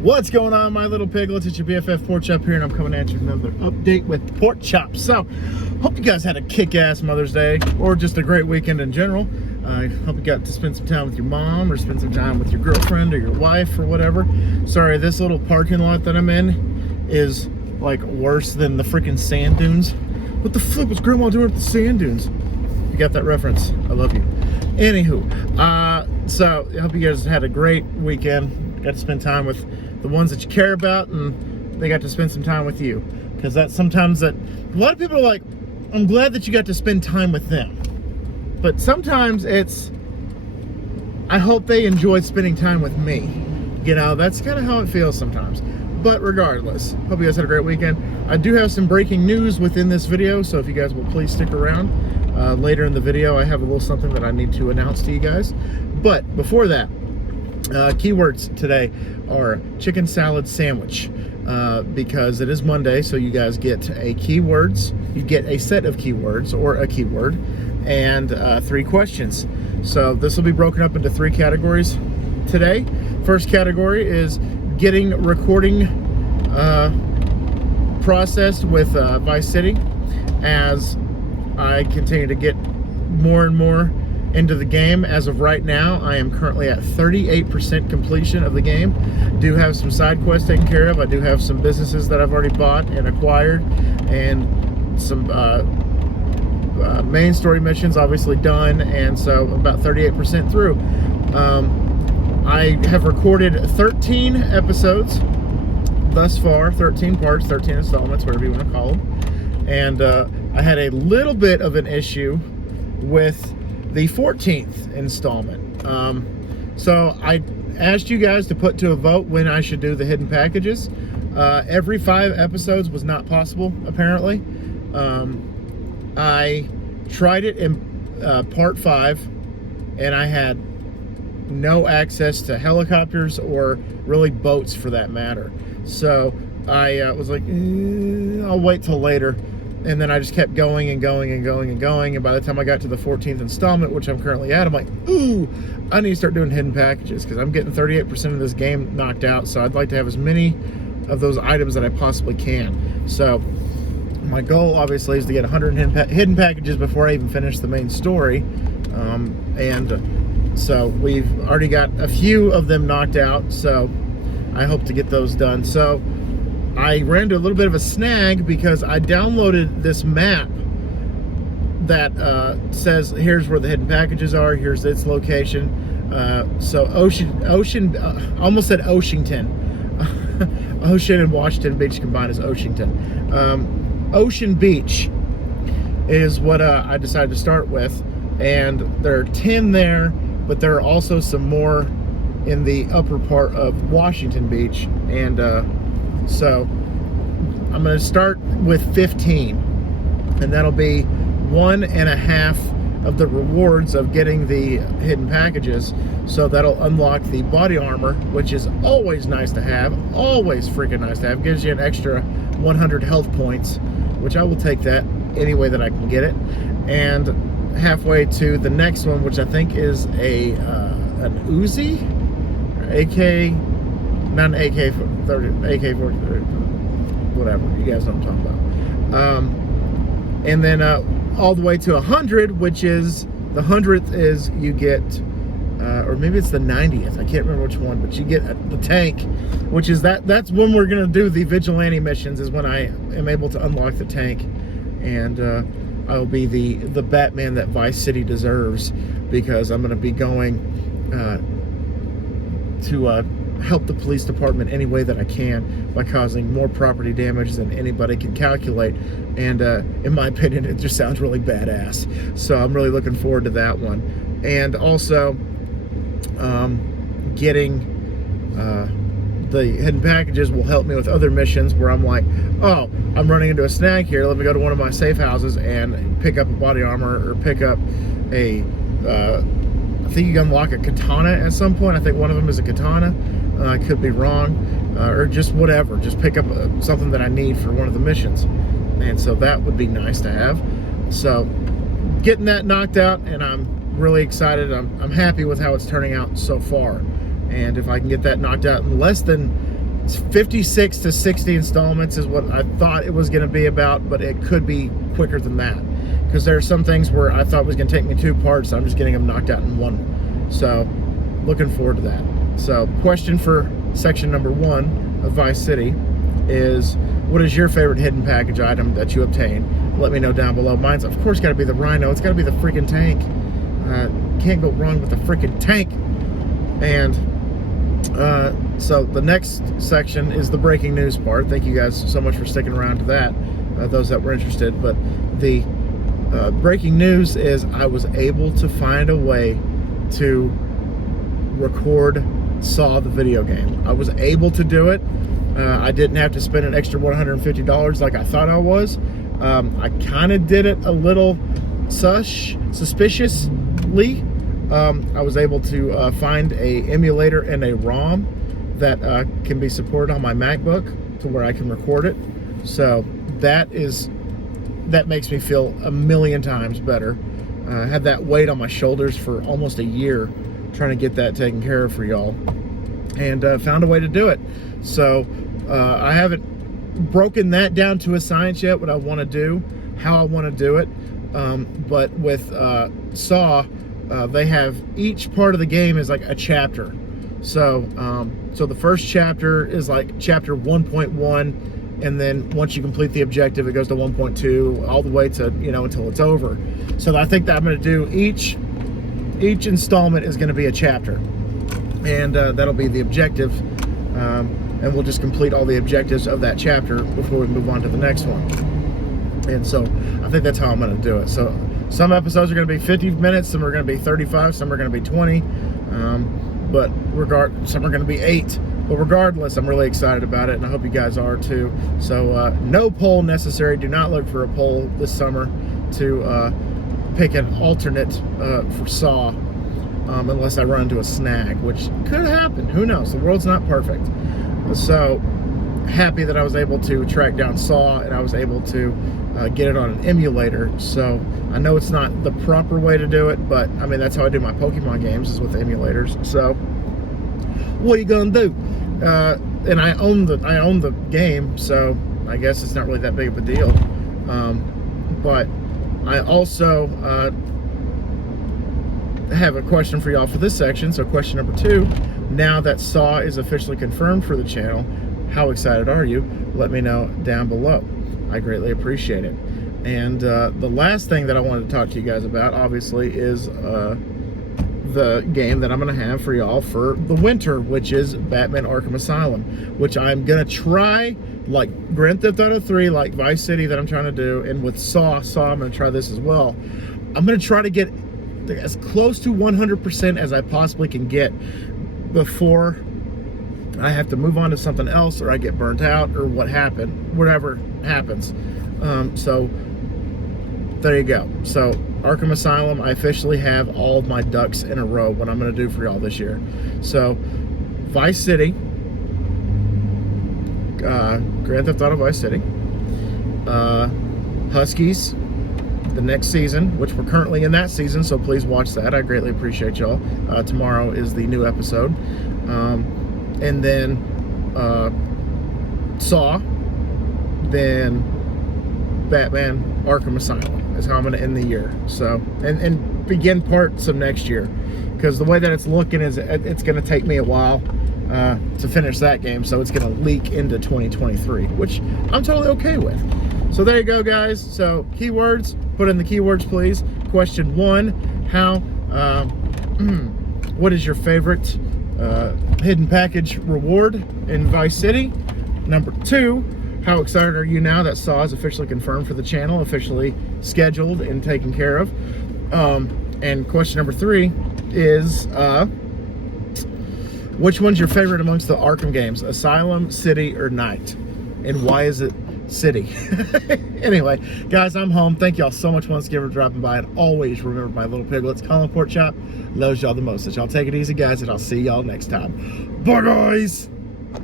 What's going on, my little piglets? It's your BFF Pork Chop here, and I'm coming at you with another update with Pork Chop. So, hope you guys had a kick-ass Mother's Day, or just a great weekend in general. I hope you got to spend some time with your mom, or spend some time with your girlfriend, or your wife, or whatever. Sorry, this little parking lot that I'm in is, like, worse than the freaking sand dunes. What the flip was Grandma doing at the sand dunes? You got that reference? I love you. Anywho, so I hope you guys had a great weekend. Got to spend time with the ones that you care about, and they got to spend some time with you. Because that's sometimes that a lot of people are like, I'm glad that you got to spend time with them. But sometimes it's, I hope they enjoyed spending time with me. You know, that's kind of how it feels sometimes. But regardless, hope you guys had a great weekend. I do have some breaking news within this video, so if you guys will please stick around. Later in the video, I have a little something that I need to announce to you guys. But before that, keywords today are chicken salad sandwich, because it is Monday, so you guys get a keywords. You get a set of keywords, or a keyword, and 3 questions. So this will be broken up into 3 categories today. First category is getting recording processed with Vice City. As I continue to get more and more into the game. As of right now, I am currently at 38% completion of the game. Do have some side quests taken care of. I do have some businesses that I've already bought and acquired, and some main story missions obviously done, and so about 38% through. I have recorded 13 episodes thus far, 13 parts, 13 installments, whatever you want to call them. And I had a little bit of an issue with the 14th installment. So I asked you guys to put to a vote when I should do the hidden packages. Every 5 episodes was not possible, apparently. I tried it in part 5, and I had no access to helicopters or really boats for that matter. So I was like, I'll wait till later. And then I just kept going and going and going and going. And by the time I got to the 14th installment, which I'm currently at, I'm like, ooh, I need to start doing hidden packages, because I'm getting 38% of this game knocked out. So I'd like to have as many of those items that I possibly can. So my goal, obviously, is to get 100 hidden packages before I even finish the main story. So we've already got a few of them knocked out. So I hope to get those done. So I ran into a little bit of a snag, because I downloaded this map that says here's where the hidden packages are, here's its location. So almost said Oceanton. Ocean and Washington Beach combined is Oceanton. Ocean Beach is what I decided to start with, and there are 10 there, but there are also some more in the upper part of Washington Beach, and so I'm going to start with 15, and that'll be 1.5 of the rewards of getting the hidden packages. So that'll unlock the body armor, which is always nice to have, always freaking nice to have. Gives you an extra 100 health points, which I will take that any way that I can get it. And halfway to the next one, which I think is an Uzi, AK, not an AK-30, AK-43, whatever, you guys know what I'm talking about. And then all the way to 100, which is, the 100th is you get, or maybe it's the 90th, I can't remember which one, but you get the tank, which is that's when we're going to do the vigilante missions, is when I am able to unlock the tank. And I will be the Batman that Vice City deserves, because I'm going to be going to help the police department any way that I can by causing more property damage than anybody can calculate. And in my opinion, it just sounds really badass. So I'm really looking forward to that one. And also getting the hidden packages will help me with other missions where I'm like, oh, I'm running into a snag here, let me go to one of my safe houses and pick up a body armor, or pick up a I think you can unlock a katana at some point. I think one of them is a katana. I could be wrong, or just whatever. Just pick up something that I need for one of the missions, and so that would be nice to have. So getting that knocked out, and I'm really excited. I'm happy with how it's turning out so far. And if I can get that knocked out in less than 56 to 60 installments is what I thought it was going to be about, but it could be quicker than that, because there are some things where I thought it was going to take me 2 parts. I'm just getting them knocked out in 1. So looking forward to that. So question for section number 1 of Vice City is, what is your favorite hidden package item that you obtained? Let me know down below. Mine's of course got to be the Rhino. It's got to be the freaking tank. Can't go wrong with the freaking tank. And so the next section is the breaking news part. Thank you guys so much for sticking around to that, those that were interested. But the breaking news is I was able to find a way to record Saw the video game. I was able to do it. I didn't have to spend an extra $150 like I thought I was. I kind of did it a little suspiciously. I was able to find a emulator and a ROM that can be supported on my MacBook to where I can record it. So that makes me feel a million times better. I had that weight on my shoulders for almost a year trying to get that taken care of for y'all, and found a way to do it. So I haven't broken that down to a science yet, what I want to do, how I want to do it. But with Saw, they have each part of the game is like a chapter. So so the first chapter is like chapter 1.1, and then once you complete the objective, it goes to 1.2 all the way to, you know, until it's over. So I think that I'm going to do each installment is going to be a chapter, and that'll be the objective, and we'll just complete all the objectives of that chapter before we move on to the next one. And so I think that's how I'm going to do it. So some episodes are going to be 50 minutes, some are going to be 35, some are going to be 20, but some are going to be 8. But regardless, I'm really excited about it, and I hope you guys are too. So no poll necessary. Do not look for a poll this summer to pick an alternate for Saw, unless I run into a snag, which could happen. Who knows? The world's not perfect. So happy that I was able to track down Saw, and I was able to get it on an emulator. So I know it's not the proper way to do it, but I mean, that's how I do my Pokemon games, is with emulators. So what are you gonna do? And I own the game, so I guess it's not really that big of a deal. But I also have a question for y'all for this section. So question number 2, now that Saw is officially confirmed for the channel, how excited are you? Let me know down below. I greatly appreciate it. And the last thing that I wanted to talk to you guys about, obviously, is the game that I'm going to have for y'all for the winter, which is Batman Arkham Asylum, which I'm going to try, like Grand Theft Auto 3, like Vice City that I'm trying to do, and with Saw, I'm going to try this as well. I'm going to try to get as close to 100% as I possibly can get before I have to move on to something else, or I get burnt out, or whatever happens. So there you go. So Arkham Asylum, I officially have all of my ducks in a row, what I'm going to do for y'all this year. So Vice City, Grand Theft Auto Vice City, Huskies, the next season, which we're currently in that season, so please watch that. I greatly appreciate y'all. Tomorrow is the new episode. And then Saw, then Batman Arkham Asylum is how I'm going to end the year. So, and begin parts of next year, because the way that it's looking is it's going to take me a while to finish that game, so it's going to leak into 2023, which I'm totally okay with. So there you go, guys. So keywords, put in the keywords, please. Question 1, what is your favorite hidden package reward in Vice City? Number 2, how excited are you now that Saw is officially confirmed for the channel, officially scheduled and taken care of? And question number 3 is, which one's your favorite amongst the Arkham games? Asylum, City, or Night? And why is it City? Anyway, guys, I'm home. Thank y'all so much once again for dropping by, and always remember my little piglets, Colin Pork Chop loves y'all the most. So y'all take it easy, guys, and I'll see y'all next time. Bye, guys.